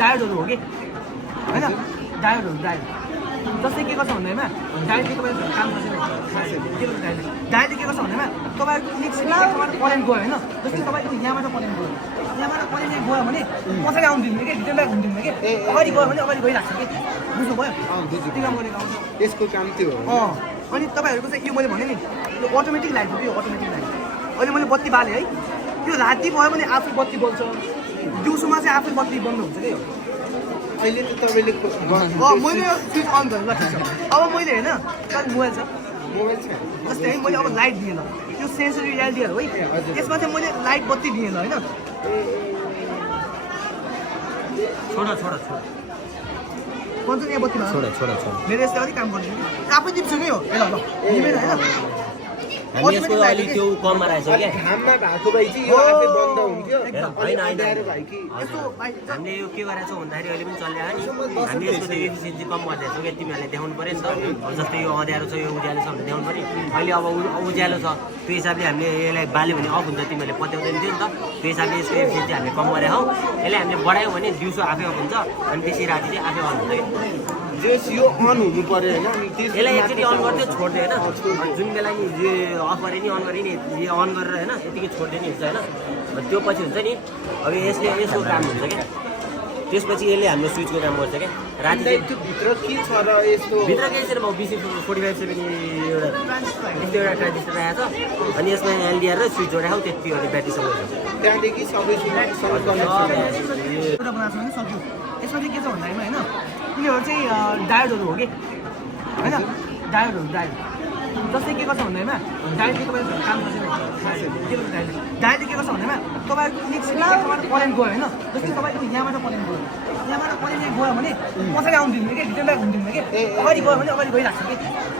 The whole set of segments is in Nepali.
डायोडहरू हो कि होइन डायोड जस्तै के गर्छ भन्दैमा डायोडले तपाईँको काम गर्छ के गर्छ डायोडले के गर्छ भन्दैमा तपाईँको इलेक्ट्रिसिटीबाट करेन्ट गयो होइन जस्तै तपाईँको यहाँबाट करेन्ट गयो गयो भने पछाडि आउनु दिँदैन कि रिटर्न ब्याक हुनु दिँदैन कि अगाडि गयो भने अगाडि गइरहेको छ कि बुझ्नुभयो त्यो काम गरेको आउँछ यसको काम त्यो हो अनि तपाईँहरूको चाहिँ यो मैले भने नि यो अटोमेटिक लाइट हो कि अटोमेटिक लाइट अहिले मैले बत्ती बालेँ है त्यो राति भयो भने आफै बत्ती बल्छ दिउँसोमा चाहिँ आफै बत्ती बन्द हुन्छ कि अहिले त तपाईँले मैले स्विच अन गरेँ ल ठिक छ अब मैले होइन मोबाइल छ जस्तै है मैले अब लाइट दिएँ ल त्यो सेन्सरी रियालिटीहरू है त्यसमा चाहिँ मैले लाइट बत्ती दिएँ ल होइन छोडा भन्छ नि यहाँ बत्तीमा मेरो यस्तै अलिक काम गर्छु आफै दिन्छु नि हो ल दिँदैन होइन यसको अलि त्यो कममा रहेछ क्या घाममा भएको भए चाहिँ यो आफै बन्द हुन्थ्यो होइन यस्तो हामीले यो के गरेको छौँ भन्दाखेरि अहिले पनि चलिरहेको नि हामीले यसको त्यो एफिसियन्सी कम गरिदिएको छौँ क्या तिमीहरूले देखाउनु पऱ्यो नि त अब जस्तै यो अँध्यारो छ यो उज्यालो छ भने देखाउनु पऱ्यो अहिले अब उज्यालो छ त्यो हिसाबले हामीले यसलाई बाल्यो भने अफ हुन्छ तिमीहरूले पत्याउँदैन थियो नि त त्यो हिसाबले यसको एफिसियन्सी हामीले कम गरेको हौ यसलाई हामीले बढायौँ भने दिउँसो आफै अफ हुन्छ अनि त्यसै राति चाहिँ आफै अन हुन्छ कि यो अन हुनु पर्यो होइन यसलाई एकचोटि अन गरिदियो छोड्यो होइन जुन बेला नि यो अफ गरे नि अन गरे नि यो अन गरेर होइन यतिकै छोड्यो नि हुन्छ होइन त्यो पछि हुन्छ नि अब यसले यसको काम हुन्छ क्या त्यसपछि यसले हाम्रो स्विचको काम गर्छ क्या राति चाहिँ भित्र के छ र यस्तो भित्र केही छैन म बिसी 4570 एउटा यस्तो एउटा ट्रान्जिस्टर राखेको छ अनि यसमा एलडिआर र स्विच जोडेको त्यति अनि ब्याट्रीसँग त्यहाँदेखि सबै एउटा बनाएको छ भने सक्यो यसमा चाहिँ के छ भन्दाखेरिमा होइन उनीहरू चाहिँ डायोडहरू हो कि होइन डायोड जस्तै के गर्छ भन्दैमा डायोडले तपाईँको काम गर्छ के गर्छ डायोडले के गर्छ भन्दैमा तपाईँको इलेक्ट्रिसिटीबाट करेन्ट गयो होइन जस्तै तपाईँको यहाँबाट करेन्ट गयो भने पछाडि आउनु दिँदैन कि रिटर्न ब्याक हुनु दिँदैन कि अगाडि गयो भने अगाडि गइरहेको छ कि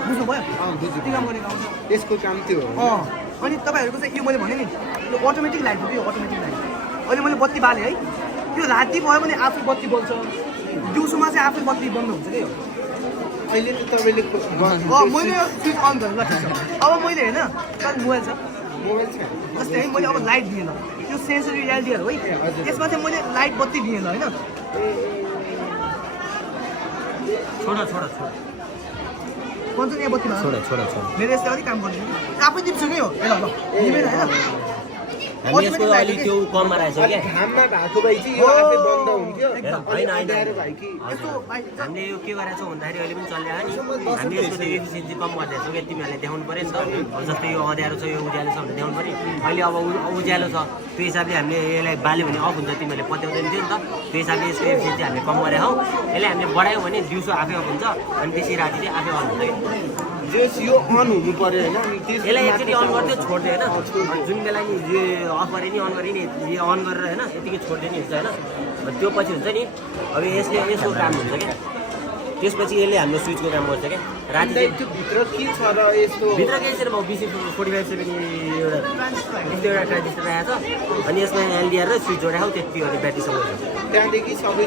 बुझ्नुभयो त्यो काम गरेको आउँछ यसको काम त्यो अनि तपाईँहरूको चाहिँ यो मैले भने नि यो अटोमेटिक लाइट हो कि अटोमेटिक लाइट अहिले मैले बत्ती बालेँ है त्यो राति भयो भने आफै बत्ती बल्छ दिउँसोमा चाहिँ आफै बत्ती बन्द हुन्छ कि अहिले त तपाईँले मैले स्विच अन गरेँ ल ठिक छ अब मैले होइन मोबाइल छ जस्तै है मैले अब लाइट दिएँ ल त्यो सेन्सरी रियालिटीहरू है त्यसमा चाहिँ मैले लाइट बत्ती दिएँ ल होइन छोडा भन्छ नि यहाँ बत्तीमा मेरो यस्तै अलिक काम गर्छु आफै दिन्छु नि हो ल दिँदैन होइन हामी यसको अलि त्यो कममा रहेछ क्या घाममा भएको भए चाहिँ यो आफै बन्द हुन्थ्यो होइन यस्तो हामीले यो के गरेको छौँ भन्दाखेरि अहिले पनि चलिरहेको नि हामीले यसको त्यो एफिसियन्सी कम गरिदिएको छौँ क्या तिमीहरूले देखाउनु पऱ्यो नि त अब जस्तै यो अँध्यारो छ यो उज्यालो छ भने देखाउनु पऱ्यो अहिले अब उज्यालो छ त्यो हिसाबले हामीले यसलाई बाल्यो भने अफ हुन्छ तिमीहरूले पत्याउँदैन थियो नि त त्यो हिसाबले यसको एफिसियन्सी हामीले कम गरेको हौ यसलाई हामीले बढायौँ भने दिउँसो आफै अफ हुन्छ अनि त्यसै राति चाहिँ आफै अन हुन्छ कि यो अन हुनु पर्यो होइन यसलाई एकचोटि अन गरिदियो छोड्यो होइन जुन बेला नि यो अफ गरे नि अन गरे नि यो अन गरेर होइन यतिकै छोड्यो नि हुन्छ होइन त्यो पछि हुन्छ नि अब यसले यसको काम हुन्छ क्या त्यसपछि यसले हाम्रो स्विचको काम गर्छ क्या राति चाहिँ भित्र के छ र यस्तो भित्र केही छैन म बिसी 4570 एउटा यस्तो एउटा ट्रान्जिस्टर राखेको छ अनि यसमा एलडिआर र स्विच जोडेको त्यति अनि ब्याट्रीसँग त्यहाँदेखि सबै